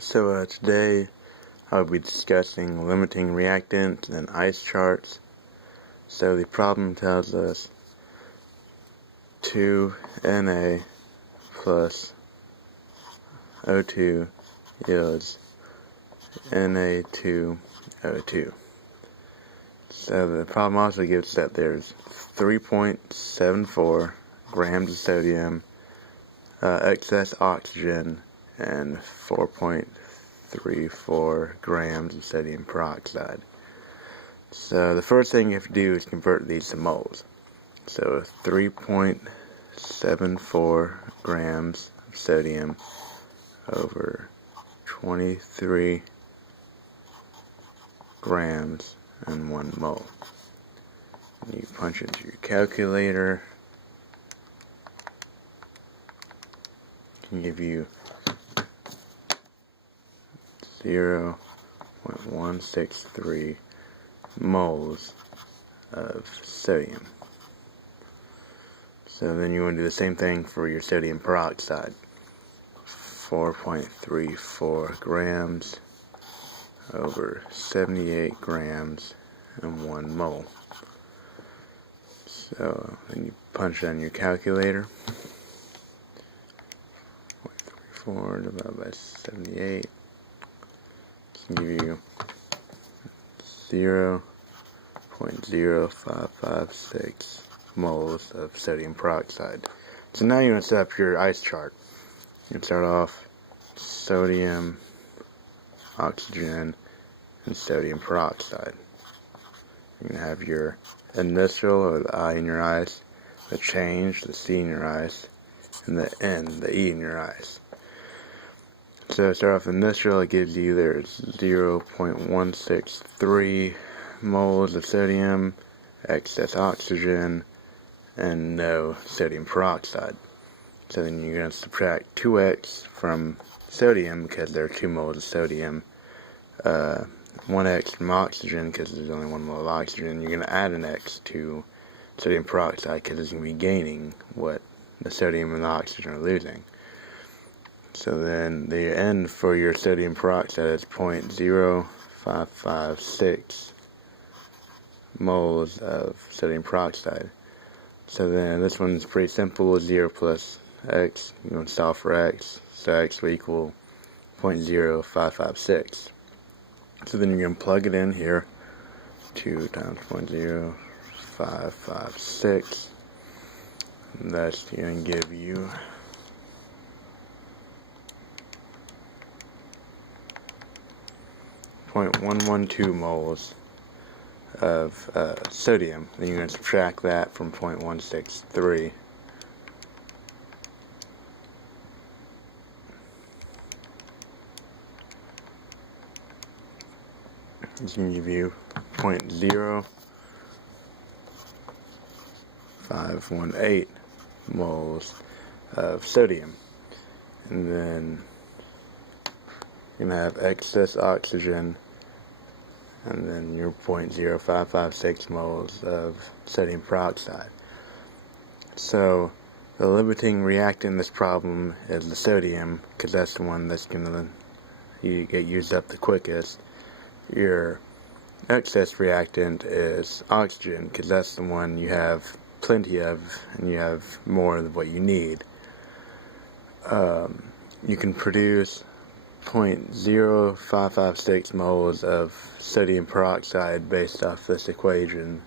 So today I'll be discussing limiting reactants and ice charts. So the problem tells us 2Na plus O2 yields Na2O2. So the problem also gives that there's 3.74 grams of sodium, excess oxygen, and 4.34 grams of sodium peroxide. So the first thing you have to do is convert these to moles. So 3.74 grams of sodium over 23 grams and 1 mole. And you punch into your calculator. It can give you 0.163 moles of sodium. So then you want to do the same thing for your sodium peroxide. 4.34 grams over 78 grams and 1 mole. So then you punch it on your calculator. 0.34 divided by 78 can give you 0.0556 moles of sodium peroxide. So now you want to set up your ice chart. You can start off sodium, oxygen, and sodium peroxide. You're going to have your initial, or the I in your ice, the change, the C in your ice, and the N, the E in your ice. So start off initial, it gives you there's 0.163 moles of sodium, excess oxygen, and no sodium peroxide. So then you're going to subtract 2x from sodium because there are 2 moles of sodium, 1x from oxygen because there's only 1 mole of oxygen. You're going to add an x to sodium peroxide because it's going to be gaining what the sodium and the oxygen are losing. So then the N for your sodium peroxide is 0.0556 moles of sodium peroxide. So then this one's pretty simple, 0 plus x, you're going to solve for x, so x will equal 0.0556. So then you're going to plug it in here, 2 times 0.0556, and that's going to give you 0.112 moles of sodium. Then you're going to subtract that from 0.163. It's going to give you 0.0518 moles of sodium. And then you're going to have excess oxygen, and then your 0.0556 moles of sodium peroxide. So the limiting reactant in this problem is the sodium, because that's the one that's going to get used up the quickest. Your excess reactant is oxygen, because that's the one you have plenty of, and you have more than what you need. You can produce 0.0556 moles of sodium peroxide based off this equation,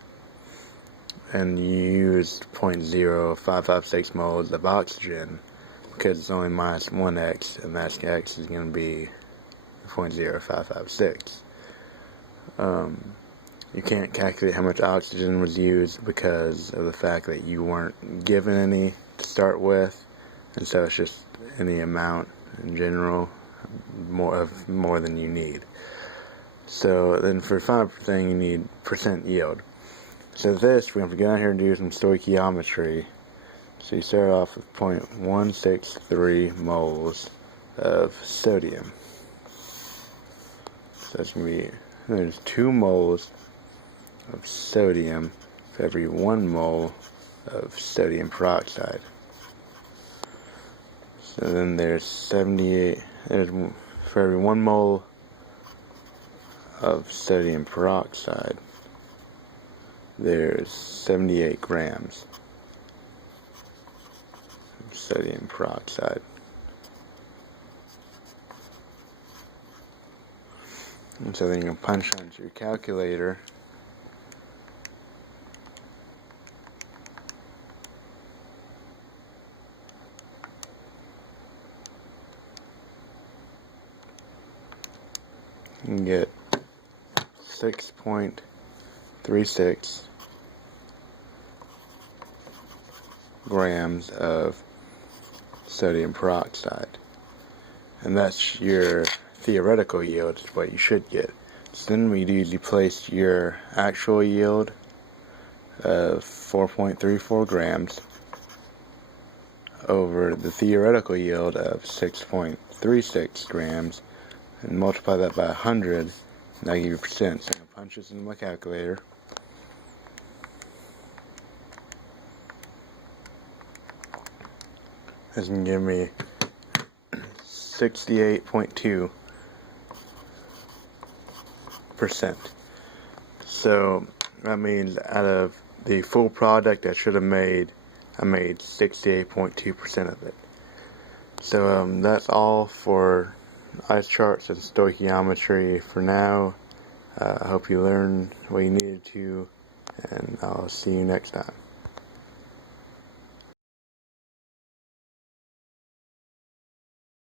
and you used 0.0556 moles of oxygen because it's only minus 1x, and that x is going to be 0.0556. You can't calculate how much oxygen was used because of the fact that you weren't given any to start with, and so it's just any amount in general, more than you need. So then for the final thing, you need percent yield. So this, we're going to go down here and do some stoichiometry. So you start off with 0.163 moles of sodium. So that's going to be, there's 2 moles of sodium for every 1 mole of sodium peroxide. So then there's 78, there's for every 1 mole of sodium peroxide, there's 78 grams of sodium peroxide. And so then you can punch onto your calculator. You can get 6.36 grams of sodium peroxide. And that's your theoretical yield, is what you should get. So then we'd usually place your actual yield of 4.34 grams over the theoretical yield of 6.36 grams and multiply that by 100, and that'll give you percent. So I'm going to punch this into my calculator. This can give me 68.2%. So that means out of the full product I should have made, I made 68.2% of it. So that's all for ice charts and stoichiometry for now. I hope you learned what you needed to, and I'll see you next time.